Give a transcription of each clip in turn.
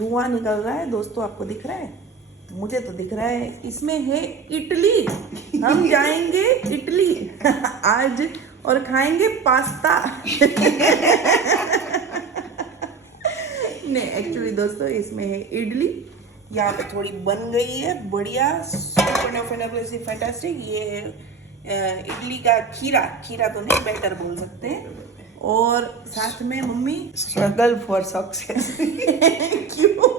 धुआं निकल रहा है दोस्तों, आपको दिख रहा है? मुझे तो दिख रहा है। इसमें है इडली। हम जाएंगे इटली आज और खाएंगे पास्ता। नहीं, एक्चुअली दोस्तों इसमें है इडली। यहाँ पे थोड़ी बन गई है बढ़िया, फैंटास्टिक। ये है इडली का खीरा, खीरा तो नहीं, बैटर बोल सकते हैं। और साथ में मम्मी સ્ટ્રગલ ફોર સક્સેસ. क्यों?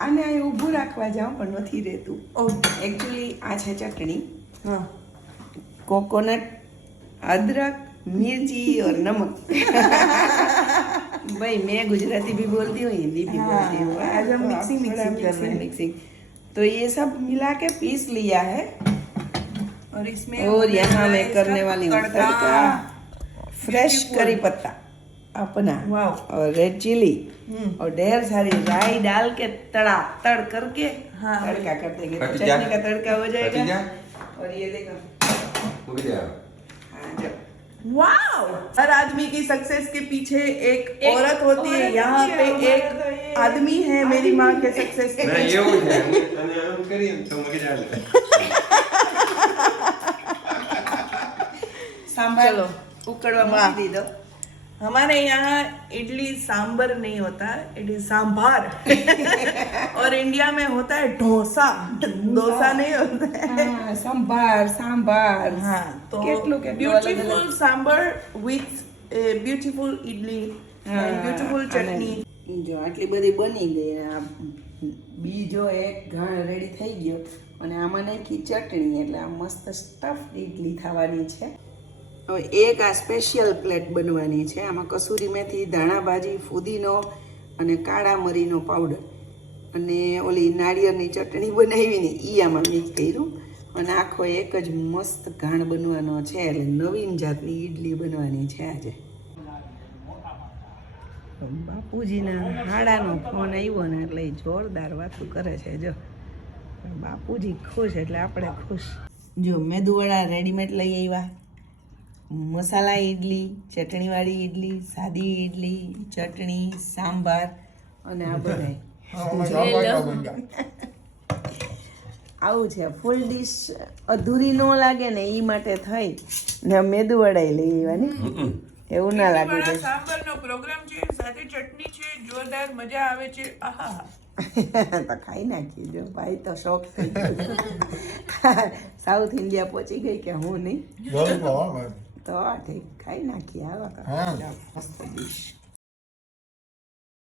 આને અહીં ઊભું રાખવા જાઉં પણ નથી રહેતું. ओके, એકચ્યુઅલી આ છે ચટણી, हाँ कोकोनट, अदरक, मिर्ची और नमक. भाई मैं गुजराती भी बोलती हूँ, हिंदी भी हाँ, बोलती हूँ. आज हम तो मिक्सिंग थोड़ा कर रहे हैं। मिक्सिंग. तो ये सब मिला के पीस लिया है. और इसमें और यहाँ मैं इसका करने वाली हूँ तड़का. फ्रेश करी पत्ता अपना वाव। और रेड चिली और ढेर सारी राई डाल के तड़ा तड़ करके हाँ। तड़का कर देंगे तो कटी जा। चटनी का तड़का हो कटी जाएगा. जा। और ये देखो, उग जा। हाँ, जब वाव! हर आदमी की सक्सेस के पीछे एक औरत होती है। औरत यहाँ होती पे है, हमारा एक तो ये आदमी है मेरी माँ के सक्सेस के ના पीछे। એવું છે અને આમ કરીએ ને તો મજા આવે. सांभर चलो। उकड़वा वाह। मूकी दीदो. हमारे यहाँ इडली सांबर नहीं होता, इट इज सांभार। और इंडिया में होता है डोसा, डोसा नहीं होता है। हाँ, संभार सांभार. हाँ, तो કેટલું કેટલું અલગ ब्यूटीफुल અલગ. Sambar with beautiful idli and beautiful chutney. જો આટલી બધી બની ગઈ ને આ બીજો એક ઘાણ રેડી થઈ ગયો અને આમાં નાખી ચટણી એટલે આ મસ્ત સ્ટફ ઇડલી થવાની છે. હવે એક આ સ્પેશિયલ પ્લેટ બનવાની છે. આમાં કસૂરી મેથી, ધાણા ભાજી, ફુદીનો અને કાળા મરીનો પાવડર અને ઓલી નાળિયેરની ચટણી બનાવી ને એ આમાં મિક્સ કર્યું અને આખો એક જ મસ્ત ઘાણ બનવાનો છે. એટલે નવીન જાતની ઇડલી બનવાની છે આજે. બાપુજીના હાડાનો ફોન આવ્યો ને એટલે ઈ જોરદાર વાતું કરે છે. જો બાપુજી ખુશ એટલે આપણે ખુશ. જો મેદુવડા રેડીમેડ લઈ આવ્યા, મસાલા ઇડલી, ચટણીવાળી ઇડલી, સાદી ઇડલી, ચટણી, સાંભાર અને આ બધાય આવું છે. ફૂલ ડીશ અધૂરી ન લાગે ને એ માટે થઈ ને મેદુવડા લઈ આવ્યા ને એવું ના લાગવું જોઈએ. સાંભરનો પ્રોગ્રામ છે, સાથે ચટણી છે, જોરદાર મજા આવે છે. આહા, તો ખાઈ નાખી જો ભાઈ, તો શોખ થઈ ગયો. સાઉથ ઇન્ડિયા પહોંચી ગઈ કે હું નહીં? તો ઠીક, ખાઈ નાખીએ. આવો તો મસ્ત ડીશ.